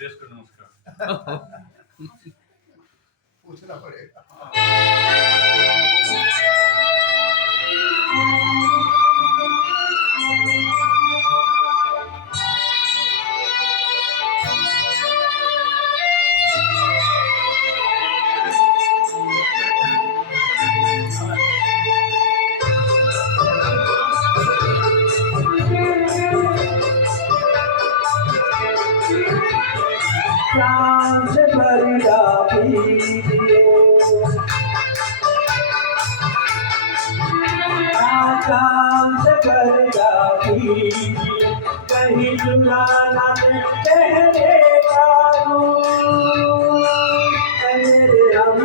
Dress को नमस्कार। पूछना पड़ेगा। सांस भरिया पीजिए, सांस भरिया पीजिए, कहीं जुलाना तेरे कानू, मेरे हम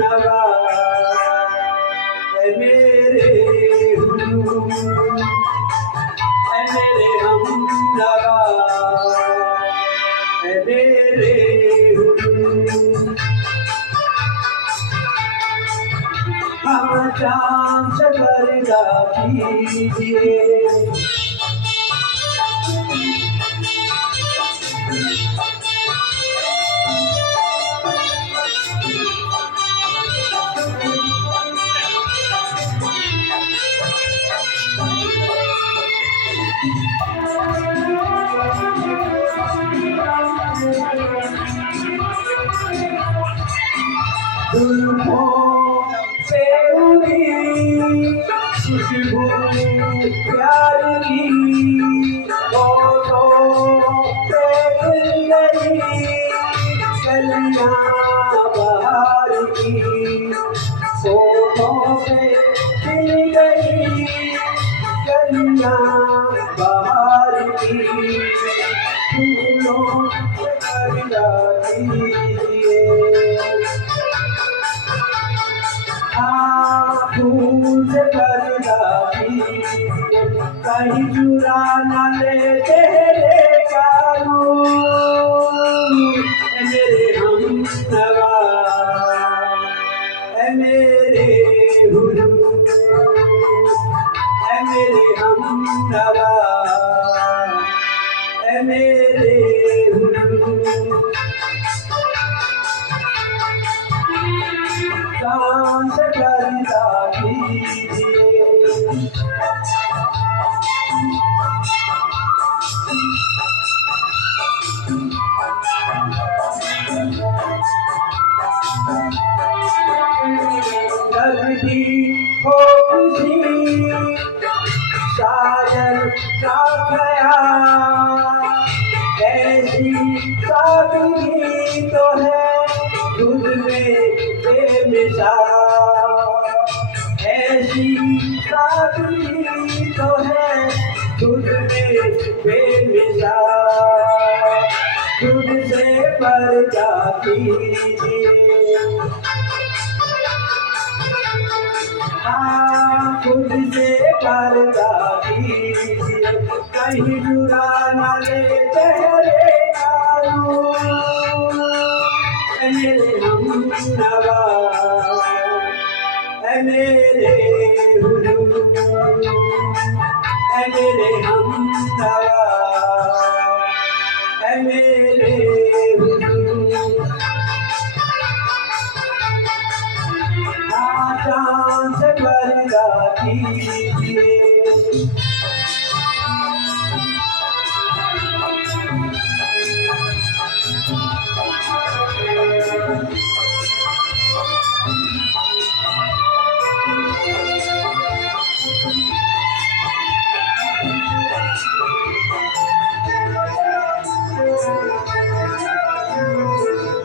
नवा, मेरे हुजूर, मेरे हम नवा, मेरे हुजूर। हम जान से भरदा कीजिए, जुल्फों से उड़ी खुशबू प्यार की, होठों पे खिल गई कलियां बहार की, होठों पे खिल गई कलियां बहार की, फूलों से खरीदा कीजिए, फूल से भरदा कीजिए, कहीं चुरा न ले तेरे कानू, मेरे हम नवा, मेरे हुजूर, मेरे हम नवा, मेरे हुजूर। सांस भरिदा कीजिए, लगती हो खुशी शायर का ख्याल, ऐसी सादगी तो है खुद में बेमिसाल, ऐसी सादगी तो है खुद में बेमिसाल, खुद से पर्दा कीजिए, खुद से पर्दा कीजिए, कहीं चुरा न ले तेरे कानू, मेरे हम नवा, मेरे हुजूर, मेरे हम नवा, मेरे हुजूर। आशां से भरदा कीजिए,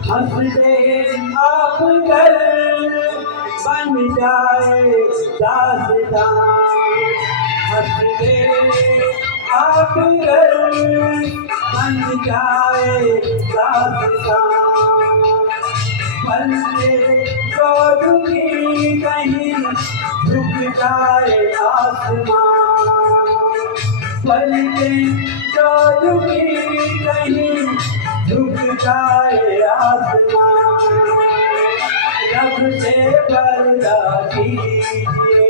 हंस दे आप कर बन जाए दास्तां, हंस दे आप कर बन जाए दास्तां, पलके चौधरी कहीं झुक जाए आसमान, पलके चौधरी कहीं झुक जाए आसमान, रब से पर्दा कीजिए,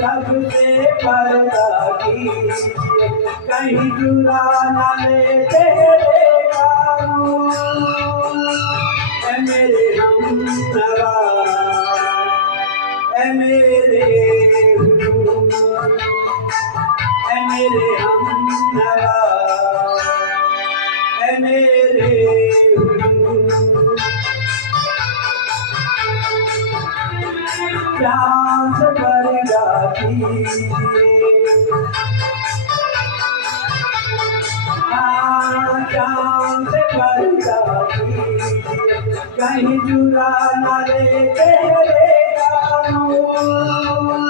रब से पर्दा कीजिए, कहीं चुरा न ले तेरे कानून। ऐ मेरे हमनवा, ऐ मेरे हुजूर, ऐ मेरे हमनवा, ऐ मेरे हुजूर। चाँद पर जाती चाँद पर जाती कहीं चुरा न ले तेरे कानून।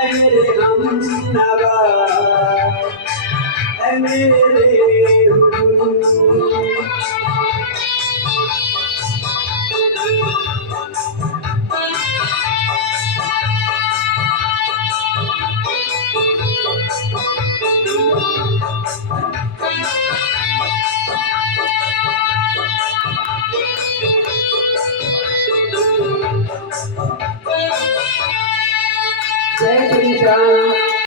ऐ मेरे हमनवा, ऐ मेरे हुजूर। जय श्री राम।